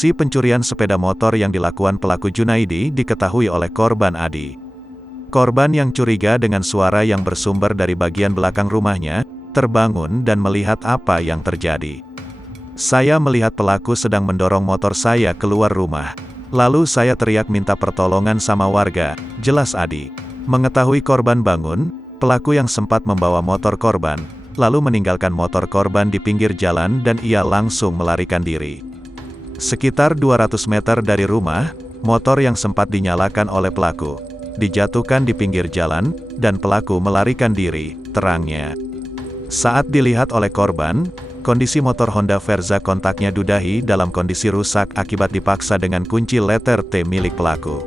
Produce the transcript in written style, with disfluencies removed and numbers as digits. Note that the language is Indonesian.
Aksi pencurian sepeda motor yang dilakukan pelaku Junaidi diketahui oleh korban Adi. Korban yang curiga dengan suara yang bersumber dari bagian belakang rumahnya, terbangun dan melihat apa yang terjadi. Saya melihat pelaku sedang mendorong motor saya keluar rumah. Lalu saya teriak minta pertolongan sama warga, jelas Adi. Mengetahui korban bangun, pelaku yang sempat membawa motor korban, lalu meninggalkan motor korban di pinggir jalan dan ia langsung melarikan diri. Sekitar 200 meter dari rumah, motor yang sempat dinyalakan oleh pelaku, dijatuhkan di pinggir jalan, dan pelaku melarikan diri, terangnya. Saat dilihat oleh korban, kondisi motor Honda Verza kontaknya dudahi dalam kondisi rusak akibat dipaksa dengan kunci letter T milik pelaku.